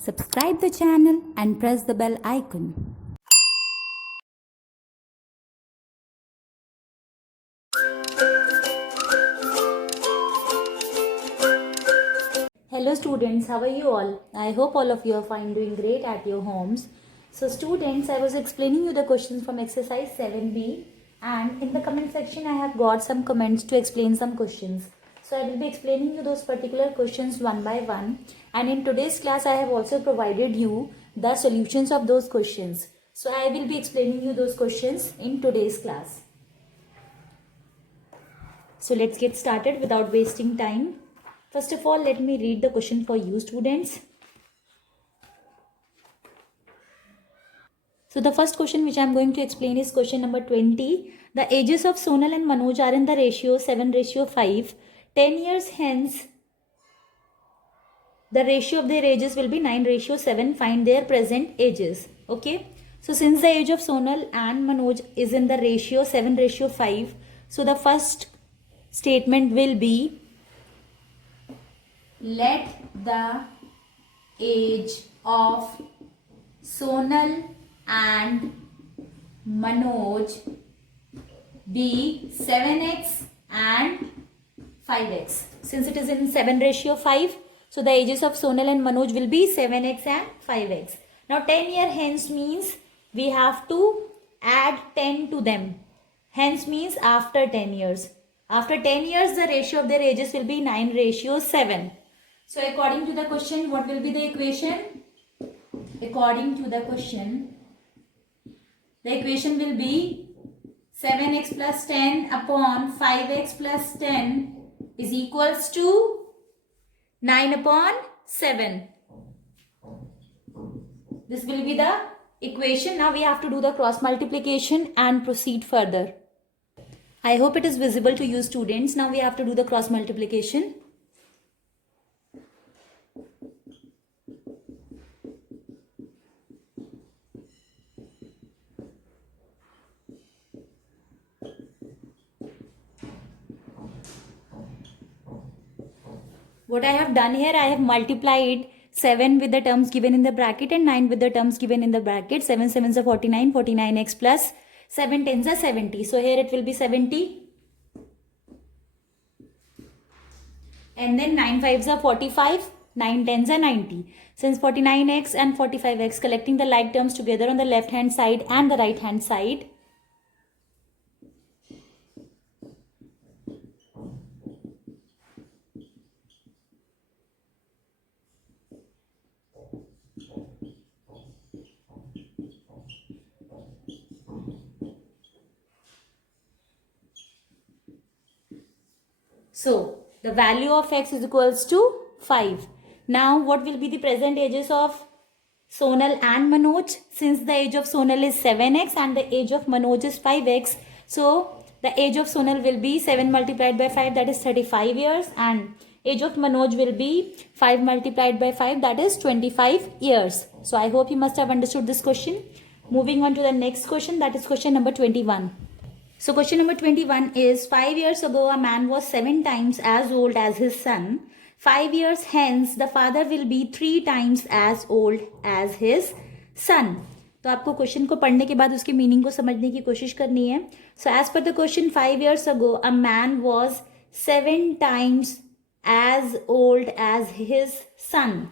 Subscribe the channel and press the bell icon. Hello students, how are you all? I hope all of you are fine, doing great at your homes. So students, I was explaining you the questions from exercise 7b, and in the comment section I have got some comments to explain some questions. So I will be explaining you those particular questions one by one, and in today's class I have also provided you the solutions of those questions. So I will be explaining you those questions in today's class. So let's get started without wasting time. First of all, let me read the question for you students. So the first question which I am going to explain is question number 20. The ages of Sonal and Manoj are in the ratio 7:5. 10 years hence, the ratio of their ages will be 9:7. Find their present ages. Okay. So since the age of Sonal and Manoj is in the ratio 7:5, so the first statement will be, let the age of Sonal and Manoj be 7x and 5x. Since it is in 7:5, so the ages of Sonal and Manoj will be 7x and 5x. Now 10 year hence means we have to add 10 to them. Hence means after 10 years. After 10 years, the ratio of their ages will be 9:7. So according to the question, what will be the equation? According to the question, the equation will be 7x plus 10 upon 5x plus 10 is equals to 9 upon 7. This will be the equation. Now we have to do the cross multiplication and proceed further. I hope it is visible to you students. Now we have to do the cross multiplication. What I have done here, I have multiplied 7 with the terms given in the bracket and 9 with the terms given in the bracket. 7 sevens are 49, 49x plus 7 tens are 70. So here it will be 70. And then 9 fives are 45, 9 tens are 90. Since 49x and 45x, collecting the like terms together on the left hand side and the right hand side. So the value of x is equals to 5. Now what will be the present ages of Sonal and Manoj? Since the age of Sonal is 7x and the age of Manoj is 5x, so the age of Sonal will be 7 multiplied by 5, that is 35 years, and age of Manoj will be 5 multiplied by 5, that is 25 years. So I hope you must have understood this question. Moving on to the next question, that is question number 21. So question number 21 is, 5 years ago a man was 7 times as old as his son. 5 years hence the father will be 3 times as old as his son. तो आपको question को पढ़ने के बाद उसकी meaning को समझने की कोशिश करनी है. So as per the question, 5 years ago a man was 7 times as old as his son.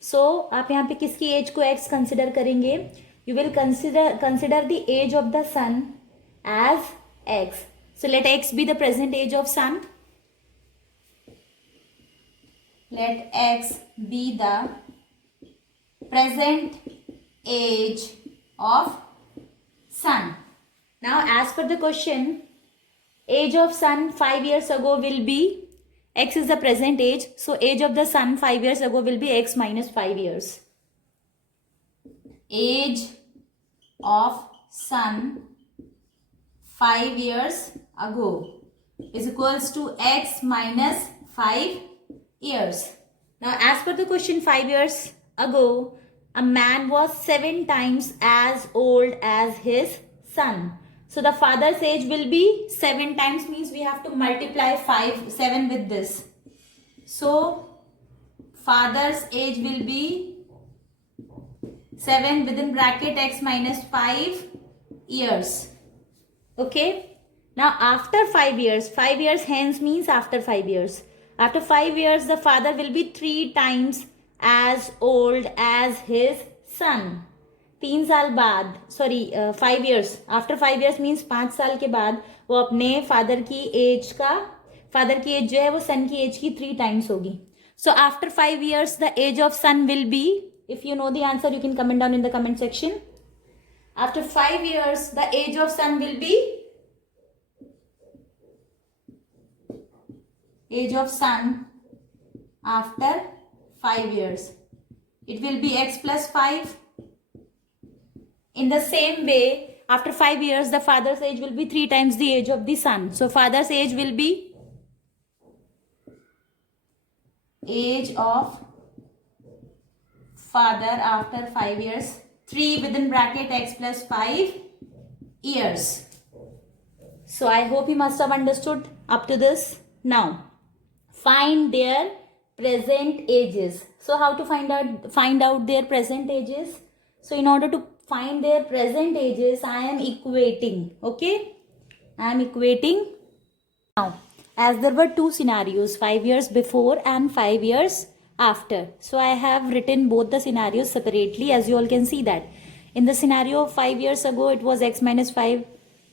So आप यहाँ पे किसकी एज को x कंसिडर करेंगे? You will consider the age of the son as x. So let x be the present age of son. Let x be the present age of son. Now as per the question, age of son 5 years ago will be, x is the present age, so age of the son 5 years ago will be x minus 5 years. Age of son 5 years ago is equals to x minus 5 years. Now as per the question, 5 years ago a man was 7 times as old as his son. So the father's age will be 7 times, means we have to multiply 7 with this. So father's age will be 7 within bracket x minus 5 years. Okay. Now after 5 years, 5 years hence means after 5 years. After 5 years, the father will be 3 times as old as his son. 3 साल बाद, sorry 5 years, after 5 years means 5 साल के बाद वो अपने father की as जो है वो सन की एज की 3 times होगी. So after 5 years, the age of son will be, if you know the answer, you can comment down in the comment section. After 5 years, the age of son will be, age of son after 5 years, it will be x plus 5. In the same way, after 5 years, the father's age will be 3 times the age of the son. So father's age will be, age of father after 5 years, 3 within bracket x plus 5 years. So I hope you must have understood up to this. Now find their present ages. So how to find out their present ages? So in order to find their present ages, I am equating. Okay, I am equating. Now as there were two scenarios, 5 years before and 5 years after, so I have written both the scenarios separately. As you all can see that in the scenario of 5 years ago, it was x minus 5.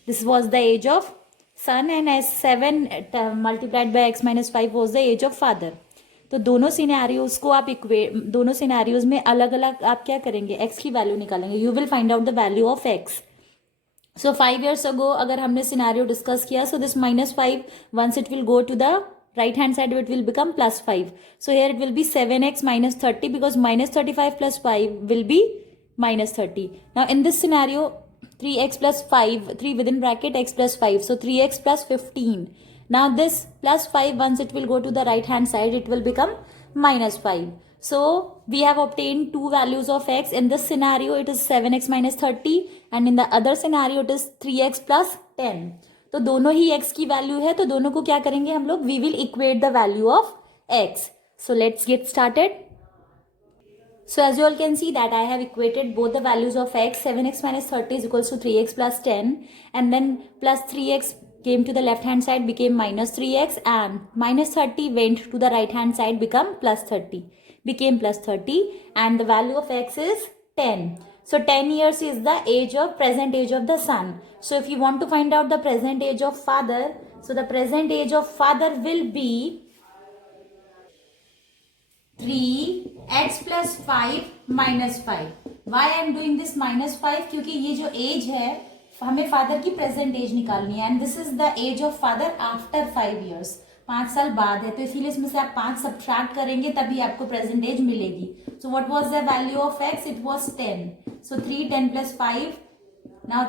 This was the age of son, and as 7 multiplied by x minus 5 was the age of father. तो दोनों scenarios को आप दोनों scenarios में अलग अलग आप क्या करेंगे, x की वैल्यू निकालेंगे. You will find out the value of x. So 5 years ago, अगर हमने सिनेरियो डिस्कस किया, so this minus 5, once it will go to the right hand side, it will become plus 5. So here it will be 7x minus 30, because minus 35 plus 5 will be minus 30. Now in this scenario, 3x plus 5, 3 within bracket x plus 5, so 3x plus 15. Now this plus 5, once it will go to the right hand side, it will become minus 5. So we have obtained two values of x. In this scenario, it is 7x minus 30, and in the other scenario, it is 3x plus 10. तो दोनों ही x की value है, तो दोनों को क्या करेंगे हम लोग, we will equate the value of x. So let's get started. So as you all can see that I have equated both the values of x. 7x minus 30 is equals to 3x plus 10, and then plus 3x came to the left hand side, became minus 3x, and minus 30 went to the right hand side, become plus 30. Became plus 30, and the value of x is 10. So 10 years is the present age of the son. So if you want to find out the present age of father, so the present age of father will be 3x plus 5 minus 5. Why I am doing this minus 5? क्योंकि ये जो age है, हमें father की present age निकालनी है, and this is the age of father after 5 years. 5 साल बाद है, तो इसीलिए इसमें से आप 5 सब्ट्रैक्ट करेंगे तभी आपको प्रेजेंट एज मिलेगी. So what was the value of x? It was 10. So 3 10 plus 5. Now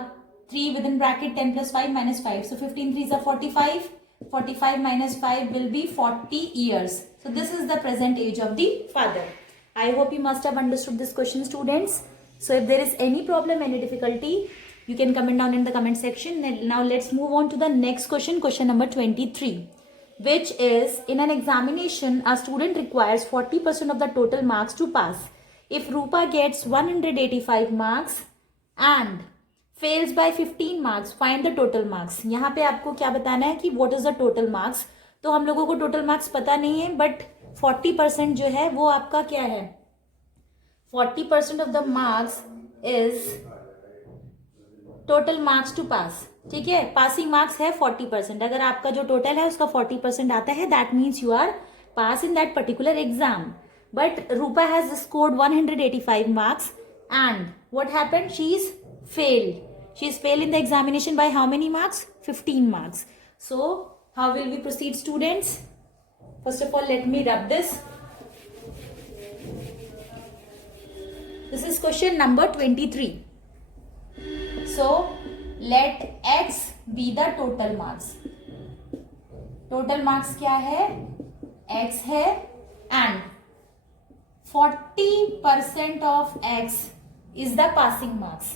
3 within bracket 10 plus 5 minus 5. So 15 3s are 45. 45 minus 5 will be 40 years. So this is the present age of the father. I hope you must have understood this question, students. So if there is any problem, any difficulty, you can comment down in the comment section. Now let's move on to the next question, question number 23, which is, in an examination, a student requires 40% of the total marks to pass. If Rupa gets 185 marks and fails by 15 marks, find the total marks. यहाँ पे आपको क्या बताना है कि what is the total marks. तो हम लोगों को total marks पता नहीं है, but 40% जो है वो आपका क्या है, 40% of the marks is total marks to pass. ठीक है, पासिंग मार्क्स है 40%. अगर आपका जो टोटल है उसका 40% आता है, that means you are pass in that particular exam. But Rupa has scored 185 marks and what happened, she is failed in the examination by how many marks? 15 marks. So how will we proceed, students? First of all let me rub this. This is question number 23. So let x be the total marks. Total marks क्या है? x है, and 40% of x is the passing marks.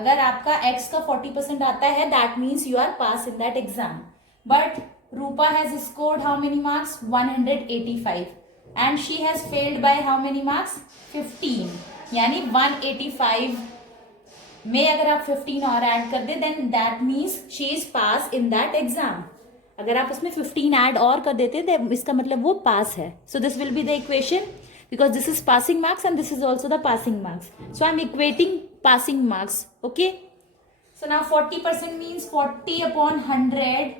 अगर आपका x का 40% आता है, that means you are pass in that exam. But Rupa has scored how many marks? 185, and she has failed by how many marks? 15. यानी 185 में अगर आप 15 और ऐड कर दे then that means she is pass in that exam. अगर आप उसमें 15 ऐड और कर देते तो इसका मतलब वो पास है. So this will be the equation because this is passing marks and this is also the passing marks. So I am equating passing marks. Okay. So now 40% means 40 upon 100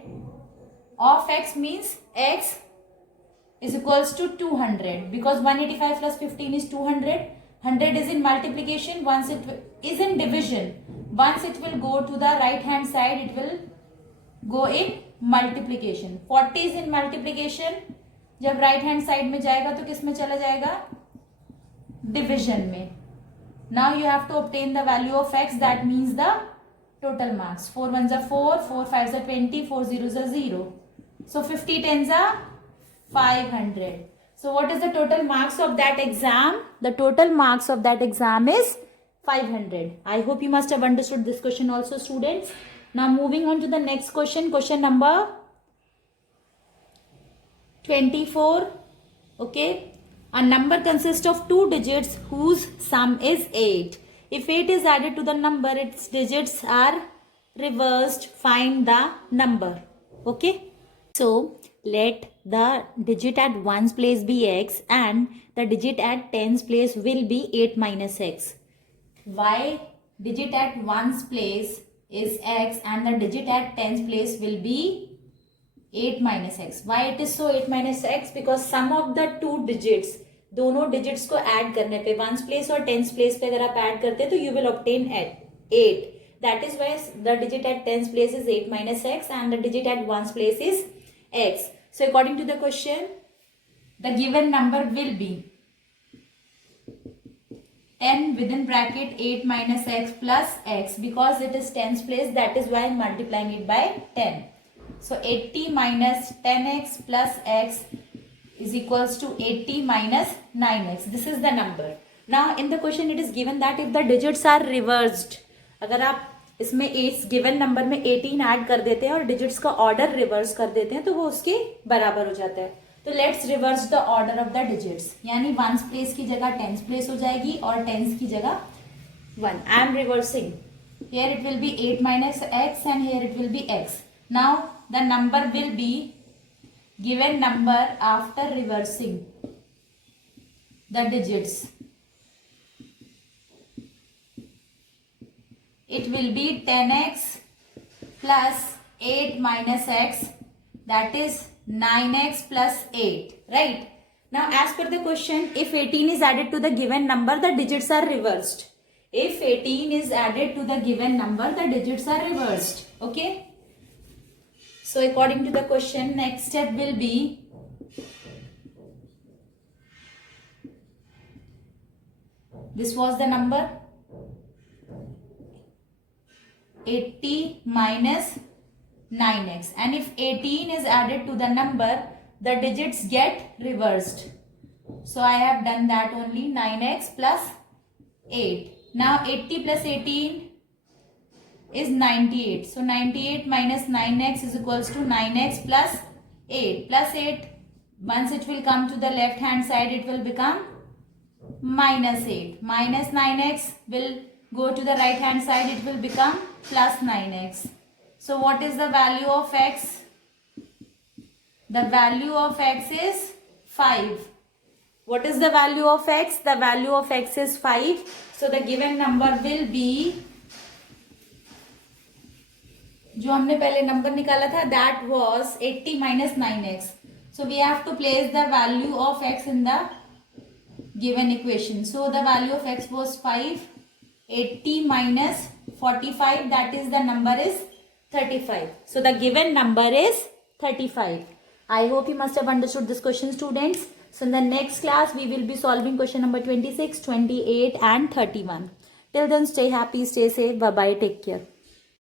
of x means x is equals to 200 because 185 plus 15 is 200. 100 is in multiplication. Once it is in division, once it will go to the right hand side, it will go in multiplication. 40 is in multiplication. जब right hand side में जाएगा तो किस में चला जाएगा? Division में. Now you have to obtain the value of X. That means the total marks. 4 1 जा 4, 4 5 जा 20, 4 0 जा 0. So 50 10 जा 500. So what is the total marks of that exam? The total marks of that exam is 500. I hope you must have understood this question also, students. Now moving on to the next question. Question number 24. Okay. A number consists of two digits whose sum is 8. If 8 is added to the number, its digits are reversed. Find the number. Okay. So let the digit at ones place be x and the digit at tens place will be 8 minus x. Why digit at ones place is x and the digit at tens place will be 8 minus x. Why it is so 8 minus x? Because sum of the two digits, दोनों digits को add करने पे ones place और tens place पे अगर आप add करते हैं तो you will obtain 8. That is why the digit at tens place is 8 minus x and the digit at ones place is x. So according to the question, the given number will be 10 within bracket 8 minus x plus x. Because it is tens place, that is why I am multiplying it by 10. So 80 minus 10x plus x is equals to 80 minus 9x. This is the number. Now in the question it is given that if the digits are reversed, अगर आप इसमें इस given number में 18 add कर देते हैं और digits का ऑर्डर रिवर्स कर देते हैं तो वो उसके बराबर हो जाता है. तो let's reverse the order of the digits. यानी वंस प्लेस की जगह टेंस प्लेस हो जाएगी और टेंस की जगह 1. I am reversing. Here it will be 8 minus x and here it will be x. Now the number will be given number after reversing the digits. It will be 10x plus 8 minus x, that is 9x plus 8, right? Now as per the question, if 18 is added to the given number, the digits are reversed. If 18 is added to the given number, the digits are reversed. Okay. So according to the question, next step will be this was the number 80 minus 9x, and if 18 is added to the number, the digits get reversed. So I have done that only. 9x plus 8. Now 80 plus 18 is 98. So 98 minus 9x is equals to 9x plus 8. Plus 8, once it will come to the left hand side, it will become minus 8. Minus 9x will go to the right hand side, it will become plus 9x. So what is the value of x? The value of x is 5. What is the value of x? The value of x is 5. So the given number will be, जो हमने पहले number निकाला था, that was 80 minus 9x. So we have to place the value of x in the given equation. So the value of x was 5. 80 minus 45, that is the number is 35. So the given number is 35. I hope you must have understood this question, students. So in the next class, we will be solving question number 26, 28 and 31. Till then, stay happy, stay safe. Bye-bye. Take care.